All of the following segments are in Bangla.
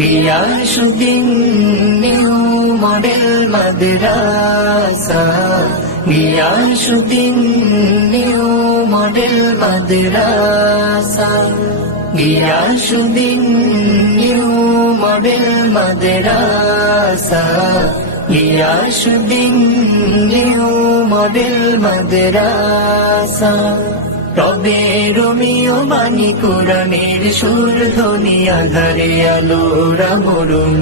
Giasuddin new model Madrasa Giasuddin new model Madrasa Giasuddin new model Madrasa Giasuddin new model Madrasa তবে রোমিও মানি কোরআনের সুর ধ্বনি আধারে আলোরা মরুন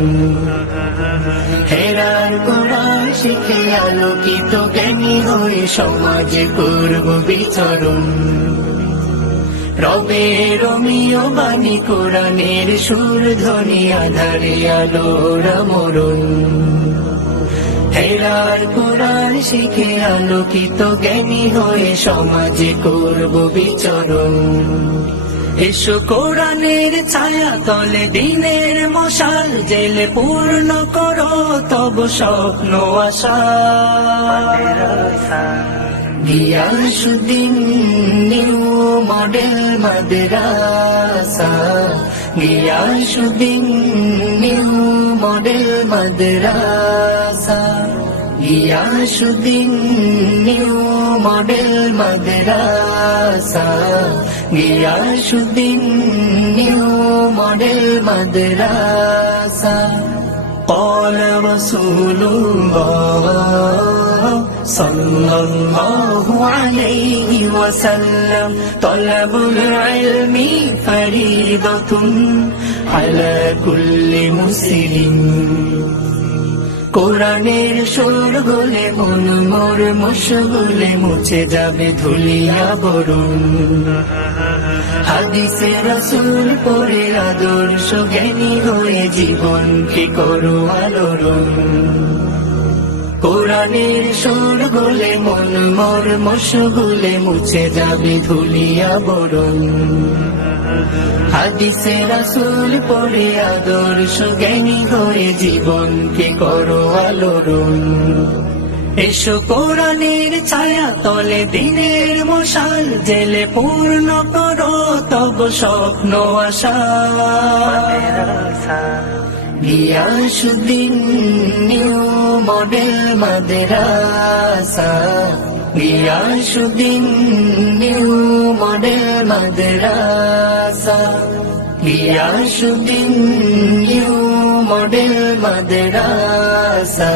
হেরার কোরআন শিখে আলোকিত জ্ঞানী হয়ে সমাজে করব বিচরণ। রবে রমিও বাণী কোরআনের সুর ধ্বনি আধারে আলোরা মরুন হেরার কোরআন শিখে আলোকিত জ্ঞানী হয়ে সমাজে করব বিচরণ। এসো কোরআনের ছায়া তলে দিনের মশাল, জেলে পূর্ণ করো তব স্বপ্ন আশা। Giasuddin new model মাদ্রাসা গিয়াসুদ্দিন নিউ মডেল মাদ্রাসা গিয়াসুদ্দিন নিউ মডেল মাদ্রাসা গিয়াসুদ্দিন নিউ মডেল মাদ্রাসা قال رسول الله صلى الله عليه وسلم طلب العلم فريضة على كل مسلم কোরআনের সুর গুলে মন মোর মুশগুলে মুছে যাবে ধুলিয়া বরুণ হাদিসে রসুল পরে আদর্শ জ্ঞানী হয়ে জীবনকে করো আলোড়ন কোরআনের সুর গুলে মন মোর, মুশগুলে মুছে যাবে ধুলিয়া বরুণ। হাদিসে রাসুল পড়ে আদর্শ জ্ঞানী হয়ে জীবনকে করো আলোড়ন। এসো কোরআনের ছায়া তলে দিনের মশাল, জেলে পূর্ণ করো তব স্বপ্ন আশা। Giasuddin new model Madrasa. Giasuddin new model Madrasa. Giasuddin new model Madrasa.